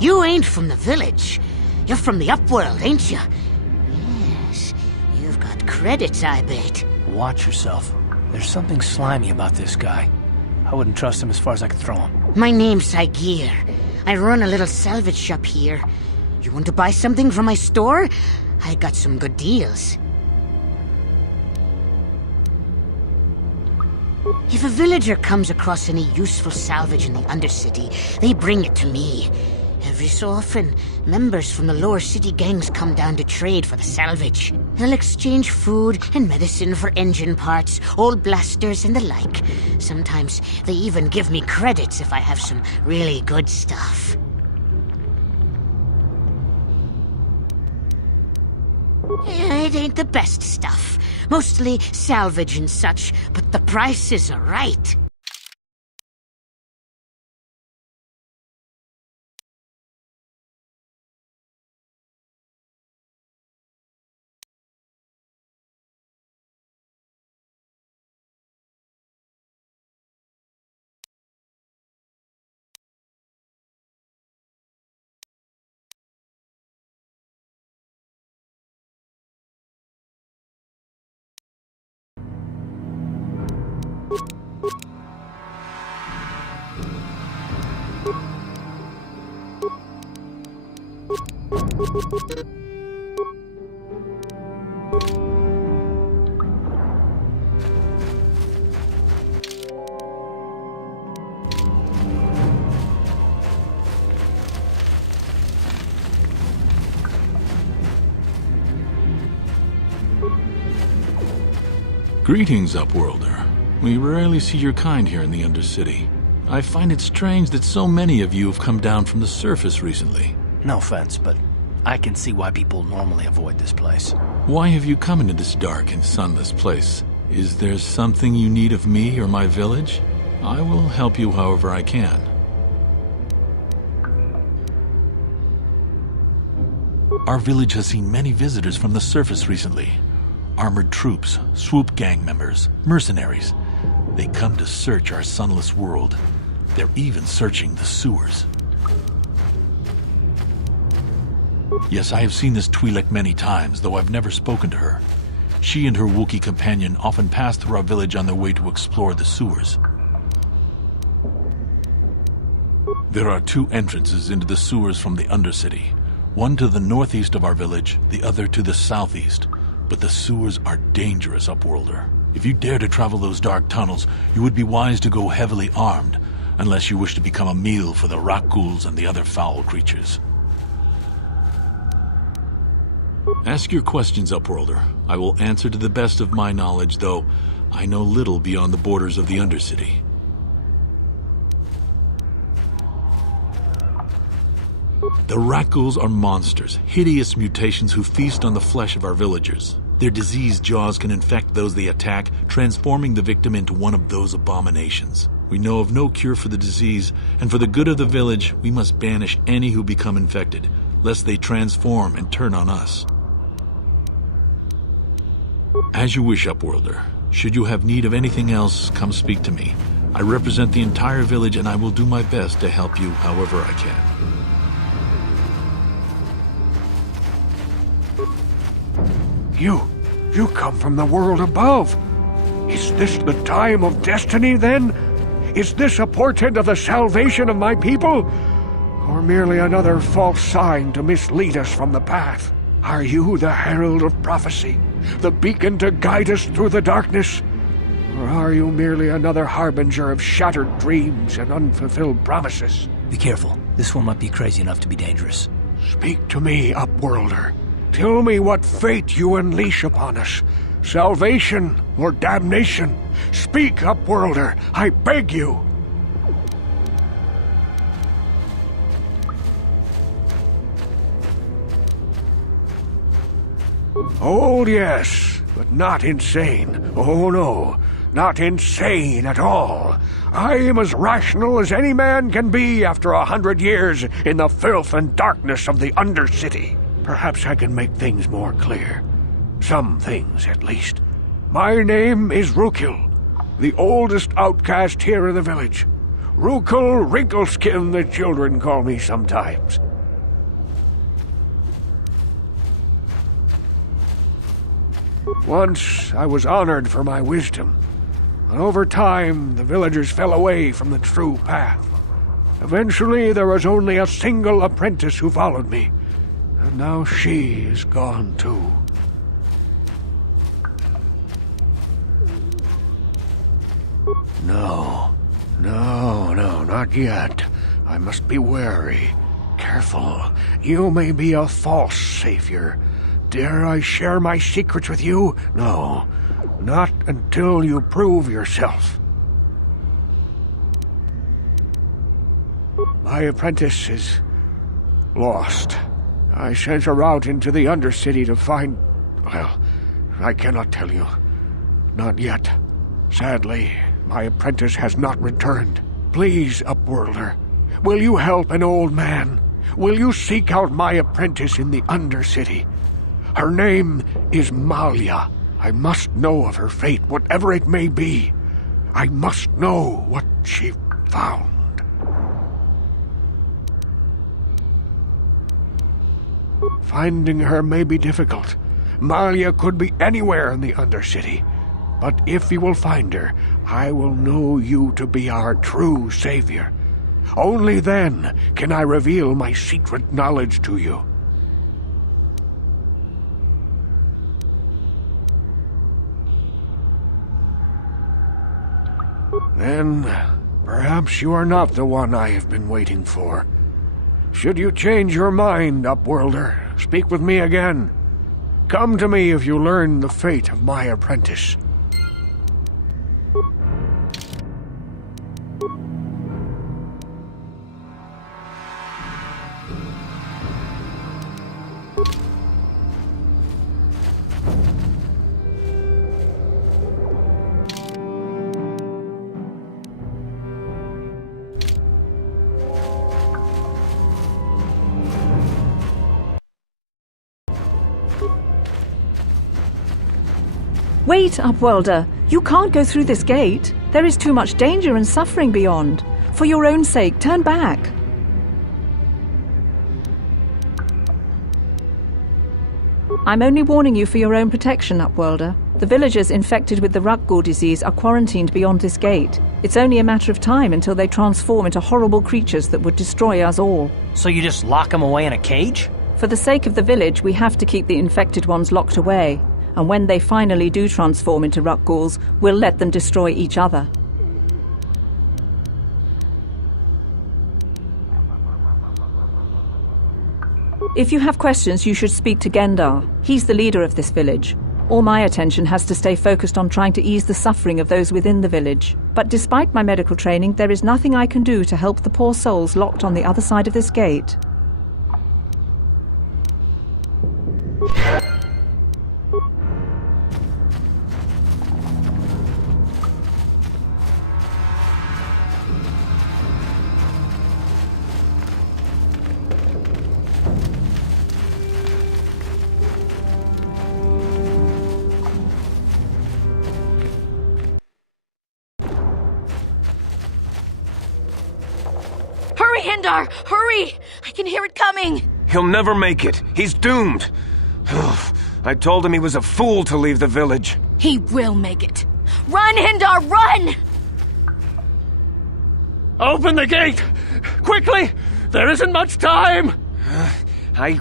You ain't from the village. You're from the upworld, ain't you? Yes, you've got credits, I bet. Watch yourself. There's something slimy about this guy. I wouldn't trust him as far as I could throw him. My name's Saigir. I run a little salvage shop here. You want to buy something from my store? I got some good deals. If a villager comes across any useful salvage in the undercity, they bring it to me. Every so often, members from the lower city gangs come down to trade for the salvage. They'll exchange food and medicine for engine parts, old blasters and the like. Sometimes they even give me credits if I have some really good stuff. It ain't the best stuff. Mostly salvage and such, but the prices are right. Greetings, Upworlder. We rarely see your kind here in the Undercity. I find it strange that so many of you have come down from the surface recently. No offense, but I can see why people normally avoid this place. Why have you come into this dark and sunless place? Is there something you need of me or my village? I will help you however I can. Our village has seen many visitors from the surface recently. Armored troops, swoop gang members, mercenaries. They come to search our sunless world. They're even searching the sewers. Yes, I have seen this Twi'lek many times, though I've never spoken to her. She and her Wookiee companion often pass through our village on their way to explore the sewers. There are two entrances into the sewers from the Undercity. One to the northeast of our village, the other to the southeast. But the sewers are dangerous, Upworlder. If you dare to travel those dark tunnels, you would be wise to go heavily armed, unless you wish to become a meal for the Rukils and the other foul creatures. Ask your questions, Upworlder. I will answer to the best of my knowledge, though I know little beyond the borders of the Undercity. The Rukils are monsters, hideous mutations who feast on the flesh of our villagers. Their diseased jaws can infect those they attack, transforming the victim into one of those abominations. We know of no cure for the disease, and for the good of the village, we must banish any who become infected, lest they transform and turn on us. As you wish, Upworlder. Should you have need of anything else, come speak to me. I represent the entire village, and I will do my best to help you however I can. You come from the world above. Is this the time of destiny, then? Is this a portent of the salvation of my people? Or merely another false sign to mislead us from the path? Are you the herald of prophecy, the beacon to guide us through the darkness? Or are you merely another harbinger of shattered dreams and unfulfilled promises? Be careful. This one might be crazy enough to be dangerous. Speak to me, Upworlder. Tell me what fate you unleash upon us. Salvation or damnation? Speak, Upworlder, I beg you. Old, yes, but not insane. Oh no, not insane at all. I am as rational as any man can be after 100 years in the filth and darkness of the Undercity. Perhaps I can make things more clear. Some things, at least. My name is Rukil, the oldest outcast here in the village. Rukil Wrinkleskin, the children call me sometimes. Once I was honored for my wisdom, but over time the villagers fell away from the true path. Eventually there was only a single apprentice who followed me, and now she is gone too. No, not yet. I must be wary. Careful. You may be a false savior. Dare I share my secrets with you? No, not until you prove yourself. My apprentice is lost. I sent her out into the undercity to find... Well, I cannot tell you. Not yet. Sadly, my apprentice has not returned. Please, Upworlder, will you help an old man? Will you seek out my apprentice in the undercity? Her name is Malia. I must know of her fate, whatever it may be. I must know what she found. Finding her may be difficult. Malia could be anywhere in the undercity. But if you will find her, I will know you to be our true savior. Only then can I reveal my secret knowledge to you. Then, perhaps you are not the one I have been waiting for. Should you change your mind, Upworlder, speak with me again. Come to me if you learn the fate of my apprentice. Wait, Upworlder! You can't go through this gate. There is too much danger and suffering beyond. For your own sake, turn back. I'm only warning you for your own protection, Upworlder. The villagers infected with the Rukil disease are quarantined beyond this gate. It's only a matter of time until they transform into horrible creatures that would destroy us all. So you just lock them away in a cage? For the sake of the village, we have to keep the infected ones locked away. And when they finally do transform into Rukils, we'll let them destroy each other. If you have questions, you should speak to Hendar. He's the leader of this village. All my attention has to stay focused on trying to ease the suffering of those within the village. But despite my medical training, there is nothing I can do to help the poor souls locked on the other side of this gate. Hurry, Hendar! Hurry! I can hear it coming! He'll never make it. He's doomed. I told him he was a fool to leave the village. He will make it. Run, Hendar, run! Open the gate! Quickly! There isn't much time! I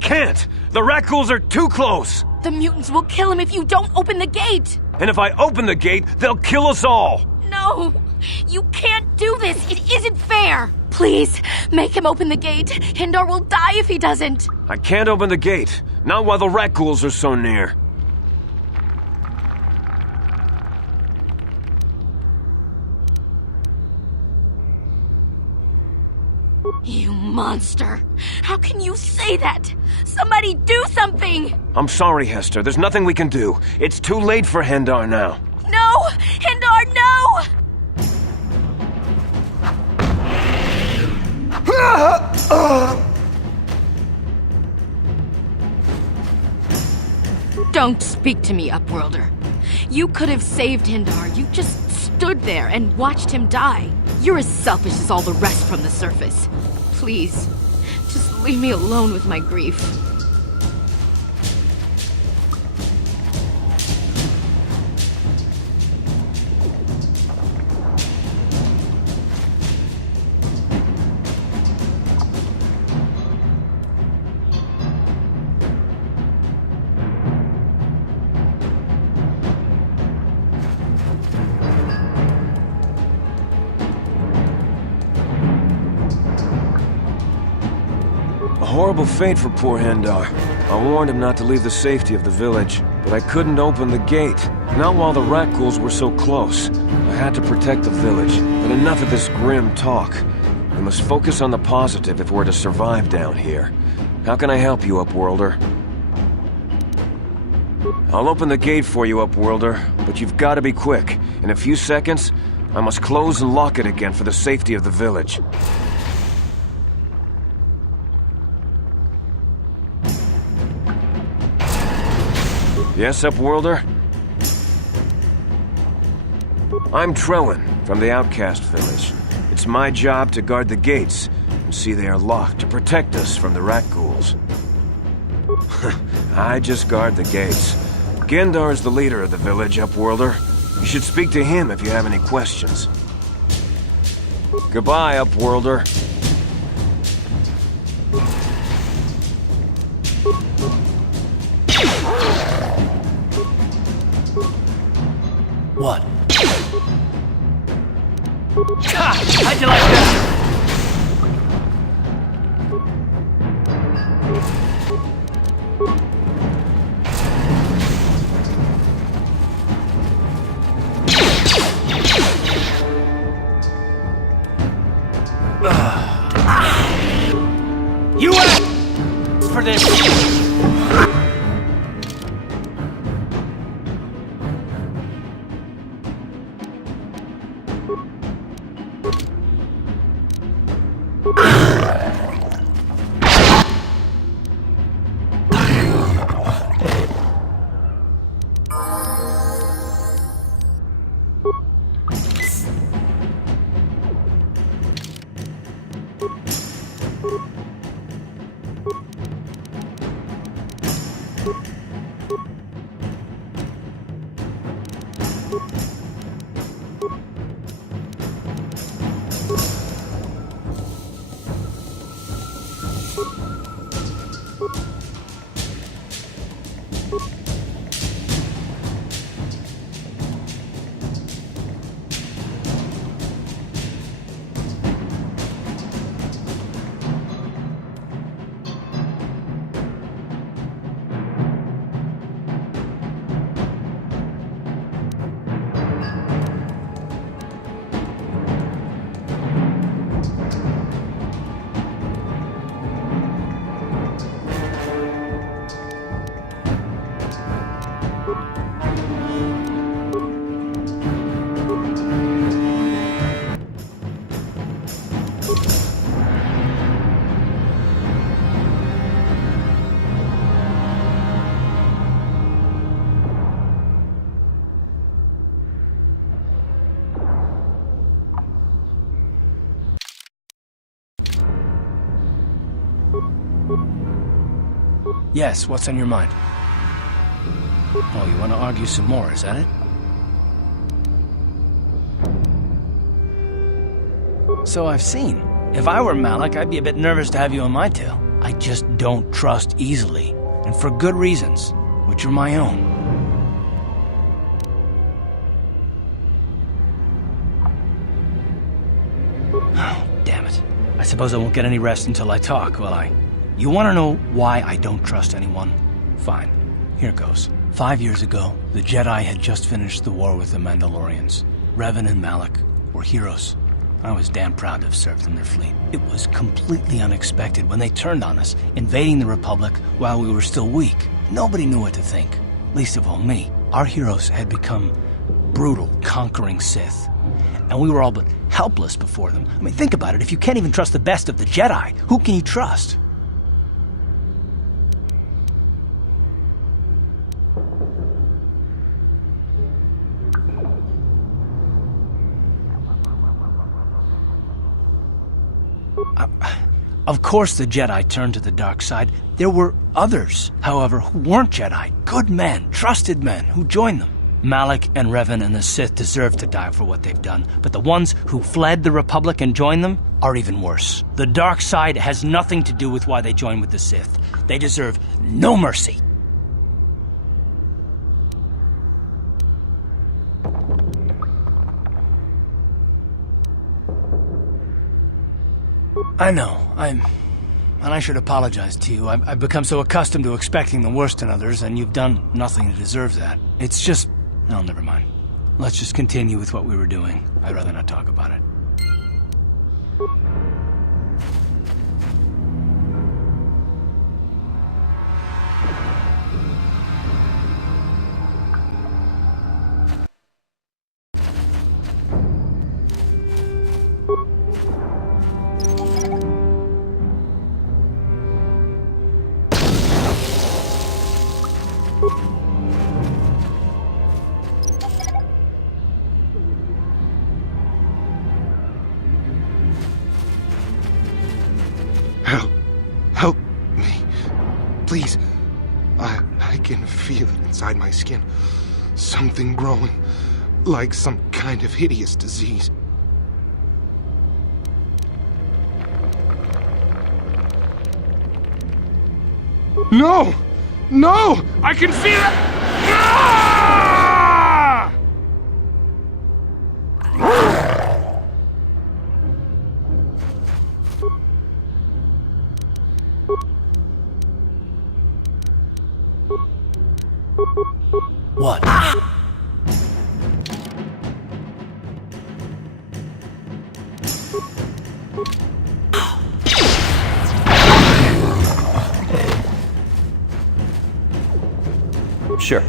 can't. The Rukils are too close. The mutants will kill him if you don't open the gate! And if I open the gate, they'll kill us all. No! You can't do this! It isn't fair! Please, make him open the gate. Hendar will die if he doesn't. I can't open the gate. Not while the Rukils are so near. You monster! How can you say that? Somebody do something! I'm sorry, Hester. There's nothing we can do. It's too late for Hendar now. No! Hendar, no! Don't speak to me, Upworlder. You could have saved Hendar. You just stood there and watched him die. You're as selfish as all the rest from the surface. Please, just leave me alone with my grief. horrible fate for poor Hendar. I warned him not to leave the safety of the village, but I couldn't open the gate. Not while the rat ghouls were so close. I had to protect the village. But enough of this grim talk. We must focus on the positive if we're to survive down here. How can I help you, Upworlder? I'll open the gate for you, Upworlder, but you've got to be quick. In a few seconds, I must close and lock it again for the safety of the village. Yes, Upworlder? I'm Trellin, from the outcast village. It's my job to guard the gates and see they are locked to protect us from the rat ghouls. I just guard the gates. Gendar is the leader of the village, Upworlder. You should speak to him if you have any questions. Goodbye, Upworlder. What? How'd you like that? You asked for this! Yes, what's on your mind? Oh, you want to argue some more, is that it? So I've seen. If I were Malik, I'd be a bit nervous to have you on my tail. I just don't trust easily, and for good reasons, which are my own. Oh, damn it. I suppose I won't get any rest until I talk, will I? You want to know why I don't trust anyone? Fine. Here goes. 5 years ago, the Jedi had just finished the war with the Mandalorians. Revan and Malik were heroes. I was damn proud to have served in their fleet. It was completely unexpected when they turned on us, invading the Republic while we were still weak. Nobody knew what to think, least of all me. Our heroes had become brutal, conquering Sith, and we were all but helpless before them. I mean, think about it. If you can't even trust the best of the Jedi, who can you trust? Of course the Jedi turned to the dark side. There were others, however, who weren't Jedi. Good men, trusted men, who joined them. Malik and Revan and the Sith deserve to die for what they've done, but the ones who fled the Republic and joined them are even worse. The dark side has nothing to do with why they joined with the Sith. They deserve no mercy. I know, and I should apologize to you. I've become so accustomed to expecting the worst in others, and you've done nothing to deserve that. It's just... No, never mind. Let's just continue with what we were doing. I'd rather not talk about it. Help me. Please. I can feel it inside my skin. Something growing. Like some kind of hideous disease. No! No! I can feel it! Ah! What? Sure.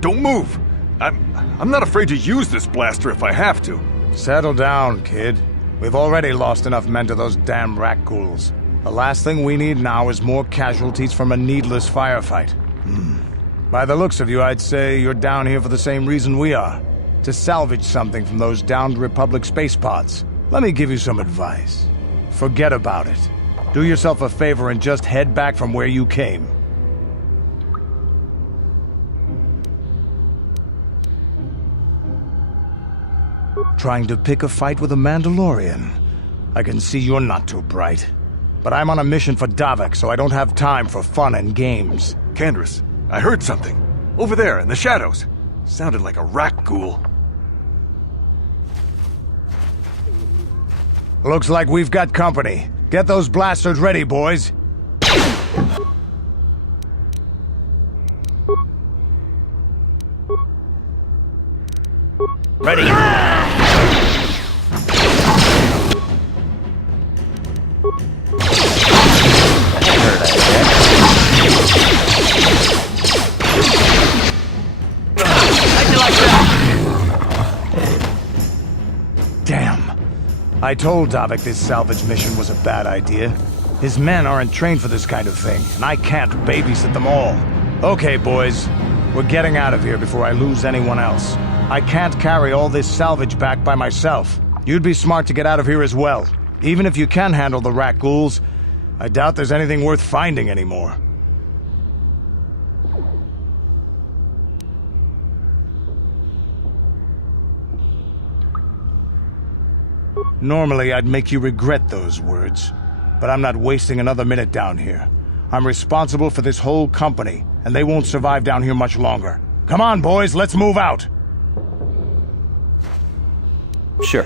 Don't move! I'm not afraid to use this blaster if I have to. Settle down, kid. We've already lost enough men to those damn rat ghouls. The last thing we need now is more casualties from a needless firefight. By the looks of you, I'd say you're down here for the same reason we are. To salvage something from those downed Republic space pods. Let me give you some advice. Forget about it. Do yourself a favor and just head back from where you came. Trying to pick a fight with a Mandalorian. I can see you're not too bright. But I'm on a mission for Davik, so I don't have time for fun and games. Canderous, I heard something. Over there, in the shadows. Sounded like a rat ghoul. Looks like we've got company. Get those blasters ready, boys. Ready. Damn. I told Davik this salvage mission was a bad idea. His men aren't trained for this kind of thing, and I can't babysit them all. Okay, boys. We're getting out of here before I lose anyone else. I can't carry all this salvage back by myself. You'd be smart to get out of here as well. Even if you can handle the rat ghouls, I doubt there's anything worth finding anymore. Normally, I'd make you regret those words, but I'm not wasting another minute down here. I'm responsible for this whole company, and they won't survive down here much longer. Come on, boys, let's move out! Sure.